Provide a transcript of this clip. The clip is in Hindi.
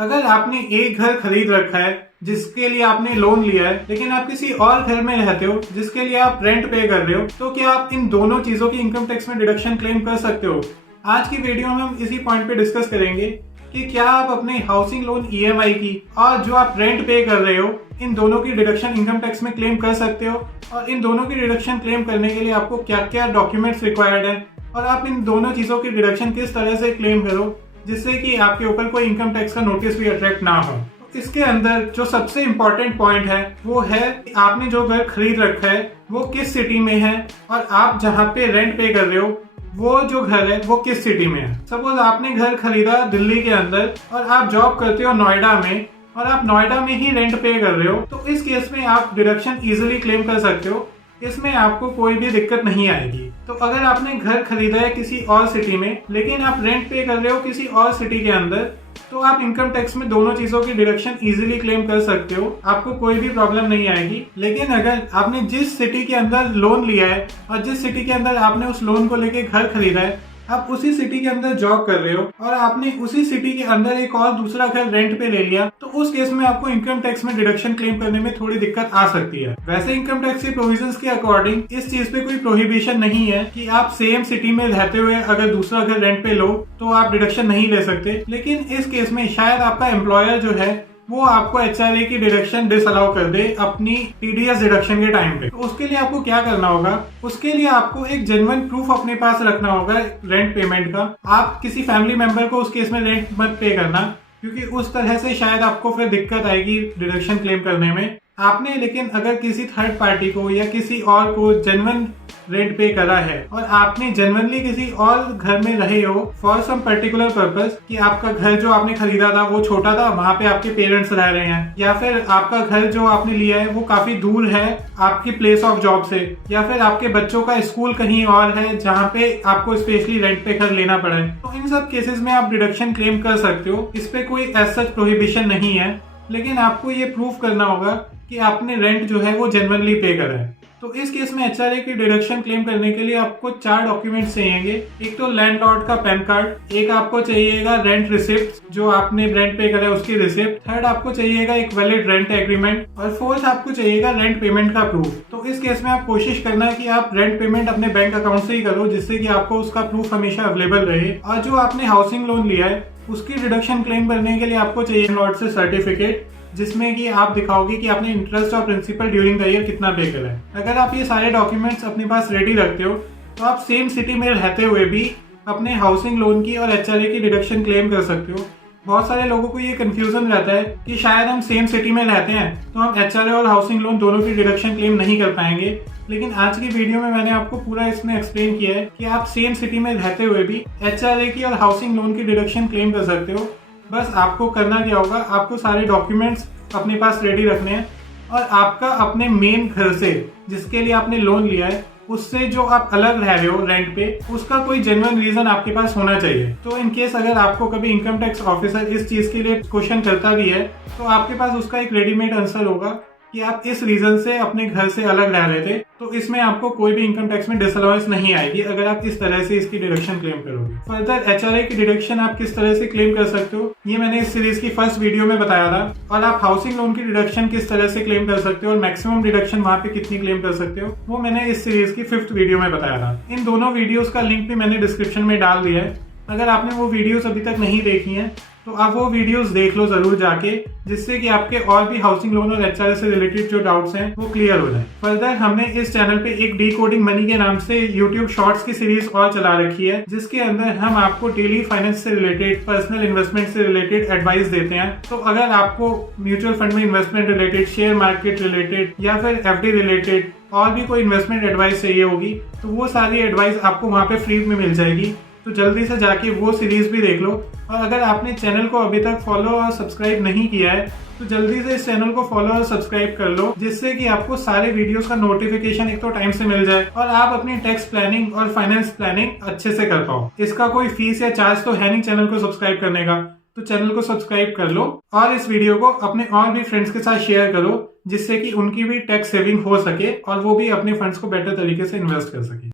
अगर आपने एक घर खरीद रखा है जिसके लिए आपने लोन लिया है, लेकिन आप किसी और घर में रहते हो जिसके लिए आप रेंट पे कर रहे हो, तो क्या आप इन दोनों चीजों की इनकम टैक्स में डिडक्शन क्लेम कर सकते हो? आज की वीडियो में हम इसी पॉइंट पे डिस्कस करेंगे कि क्या आप अपने हाउसिंग लोन ईएमआई की और जो आप रेंट पे कर रहे हो, इन दोनों की डिडक्शन इनकम टैक्स में क्लेम कर सकते हो, और इन दोनों की डिडक्शन क्लेम करने के लिए आपको क्या क्या डॉक्यूमेंट्स रिक्वायर्ड है, और आप इन दोनों चीजों की डिडक्शन किस तरह से क्लेम करो जिससे कि आपके ऊपर कोई इनकम टैक्स का नोटिस भी अट्रैक्ट ना हो। इसके अंदर जो सबसे इम्पोर्टेंट पॉइंट है वो है कि आपने जो घर खरीद रखा है वो किस सिटी में है, और आप जहाँ पे रेंट पे कर रहे हो वो जो घर है वो किस सिटी में है। सपोज आपने घर खरीदा दिल्ली के अंदर और आप जॉब करते हो नोएडा में, और आप नोएडा में ही रेंट पे कर रहे हो, तो इस केस में आप डिडक्शन इजीली क्लेम कर सकते हो। इसमें आपको कोई भी दिक्कत नहीं आएगी। तो अगर आपने घर खरीदा है किसी और सिटी में लेकिन आप रेंट पे कर रहे हो किसी और सिटी के अंदर, तो आप इनकम टैक्स में दोनों चीजों की डिडक्शन इजीली क्लेम कर सकते हो, आपको कोई भी प्रॉब्लम नहीं आएगी। लेकिन अगर आपने जिस सिटी के अंदर लोन लिया है और जिस सिटी के अंदर आपने उस लोन को लेके घर खरीदा है, आप उसी सिटी के अंदर जॉब कर रहे हो और आपने उसी सिटी के अंदर एक और दूसरा घर रेंट पे ले लिया, तो उस केस में आपको इनकम टैक्स में डिडक्शन क्लेम करने में थोड़ी दिक्कत आ सकती है। वैसे इनकम टैक्स के प्रोविजंस के अकॉर्डिंग इस चीज पे कोई प्रोहिबिशन नहीं है कि आप सेम सिटी में रहते हुए अगर दूसरा घर रेंट पे लो तो आप डिडक्शन नहीं ले सकते। लेकिन इस केस में शायद आपका एम्प्लॉयर जो है वो आपको एचआरए की डिडक्शन डिसअलाउ कर दे अपनी टीडीएस डिडक्शन के टाइम पे। तो उसके लिए आपको क्या करना होगा, उसके लिए आपको एक जेन्युइन प्रूफ अपने पास रखना होगा रेंट पेमेंट का। आप किसी फैमिली मेंबर को उस केस में रेंट मत पे करना, क्योंकि उस तरह से शायद आपको फिर दिक्कत आएगी डिडक्शन क्लेम करने में। आपने लेकिन अगर किसी थर्ड पार्टी को या किसी और को जेन्युइन रेंट पे करा है और आपने जेन्युइनली किसी और घर में रहे हो फॉर सम पर्टिकुलर पर्पस, कि आपका घर जो आपने खरीदा था वो छोटा था, वहाँ पे आपके पेरेंट्स रह रहे हैं, या फिर आपका घर जो आपने लिया है वो काफी दूर है आपकी प्लेस ऑफ जॉब से, या फिर आपके बच्चों का स्कूल कहीं और है जहाँ पे आपको स्पेशली रेंट पे घर लेना पड़ा है, तो इन सब केसेस में आप डिडक्शन क्लेम कर सकते हो। इस पे कोई एज सच प्रोहिबिशन नहीं है, लेकिन आपको ये प्रूफ करना होगा कि आपने रेंट जो है वो जेन्युइनली पे करा है। तो इस केस में एचआरए की डिडक्शन क्लेम करने के लिए आपको 4 डॉक्यूमेंट्स चाहिएंगे। एक तो लैंडलॉर्ड का पैन कार्ड, एक आपको चाहिएगा रेंट रिसिप्ट जो आपने रेंट पे करा है उसकी रिसिप्ट, थर्ड आपको चाहिएगा एक वैलिड रेंट एग्रीमेंट, और फोर्थ आपको चाहिएगा रेंट पेमेंट का प्रूफ। तो इस केस में आप कोशिश करना है कि आप रेंट पेमेंट अपने बैंक अकाउंट से ही करो, जिससे कि आपको उसका प्रूफ हमेशा अवेलेबल रहे। और जो आपने हाउसिंग लोन लिया है उसकी डिडक्शन क्लेम करने के लिए आपको चाहिए लैंडलॉर्ड से सर्टिफिकेट, जिसमें कि आप दिखाओगे कि आपने इंटरेस्ट और प्रिंसिपल ड्यूरिंग द ईयर कितना पे करा है। अगर आप ये सारे डॉक्यूमेंट्स अपने पास रेडी रखते हो तो आप सेम सिटी में रहते हुए भी अपने हाउसिंग लोन की और एचआरए की डिडक्शन क्लेम कर सकते हो। बहुत सारे लोगों को ये कंफ्यूजन रहता है कि शायद हम सेम सिटी में रहते हैं तो हम एचआरए और हाउसिंग लोन दोनों की डिडक्शन क्लेम नहीं कर पाएंगे। लेकिन आज की वीडियो में मैंने आपको पूरा इसमें एक्सप्लेन किया है कि आप सेम सिटी में रहते हुए भी एचआरए की और हाउसिंग लोन की डिडक्शन क्लेम कर सकते हो। बस आपको करना क्या होगा, आपको सारे डॉक्यूमेंट्स अपने पास रेडी रखने हैं, और आपका अपने मेन घर से जिसके लिए आपने लोन लिया है उससे जो आप अलग रह रहे हो रेंट पे, उसका कोई जेन्युइन रीजन आपके पास होना चाहिए। तो इन केस अगर आपको कभी इनकम टैक्स ऑफिसर इस चीज के लिए क्वेश्चन करता भी है तो आपके पास उसका एक रेडीमेड आंसर होगा कि आप इस रीजन से अपने घर से अलग रह रहे थे, तो इसमें आपको कोई भी इनकम टैक्स में डिसअलाउंस नहीं आएगी अगर आप इस तरह से इसकी डिडक्शन क्लेम करोगे। फर्दर एचआरए की डिडक्शन आप किस तरह से क्लेम कर सकते हो ये मैंने इस सीरीज की फर्स्ट वीडियो में बताया था, और आप हाउसिंग लोन की डिडक्शन किस तरह से क्लेम कर सकते हो और मैक्सिमम डिडक्शन वहाँ पे कितनी क्लेम कर सकते हो वो मैंने इस सीरीज की 5th वीडियो में बताया था। इन दोनों वीडियोस का लिंक भी मैंने डिस्क्रिप्शन में डाल दिया है। अगर आपने वो वीडियोस अभी तक नहीं देखी हैं तो आप वो वीडियोस देख लो जरूर जाके, जिससे कि आपके और भी हाउसिंग लोन और एचआरए से रिलेटेड जो डाउट्स हैं वो क्लियर हो जाए। फर्दर हमने इस चैनल पे एक डीकोडिंग मनी के नाम से यूट्यूब शॉर्ट्स की सीरीज और चला रखी है, जिसके अंदर हम आपको डेली फाइनेंस से रिलेटेड, पर्सनल इन्वेस्टमेंट से रिलेटेड एडवाइस देते हैं। तो अगर आपको म्यूचुअल फंड में investment related, share market related या फिर एफडी रिलेटेड और भी कोई इन्वेस्टमेंट एडवाइस चाहिए होगी तो वो सारी एडवाइस आपको वहाँ पे फ्री में मिल जाएगी। तो जल्दी से जाके वो सीरीज भी देख लो, और अगर आपने चैनल को अभी तक फॉलो और सब्सक्राइब नहीं किया है तो जल्दी से इस चैनल को फॉलो और सब्सक्राइब कर लो, जिससे कि आपको सारे वीडियोस का नोटिफिकेशन एक तो टाइम से मिल जाए और आप अपनी टैक्स प्लानिंग और फाइनेंस प्लानिंग अच्छे से कर पाओ। इसका कोई फीस या चार्ज तो है नहीं चैनल को सब्सक्राइब करने का, तो चैनल को सब्सक्राइब कर लो और इस वीडियो को अपने और भी फ्रेंड्स के साथ शेयर करो, जिससे कि उनकी भी टैक्स सेविंग हो सके और वो भी अपने फंड्स को बेटर तरीके से इन्वेस्ट कर सके।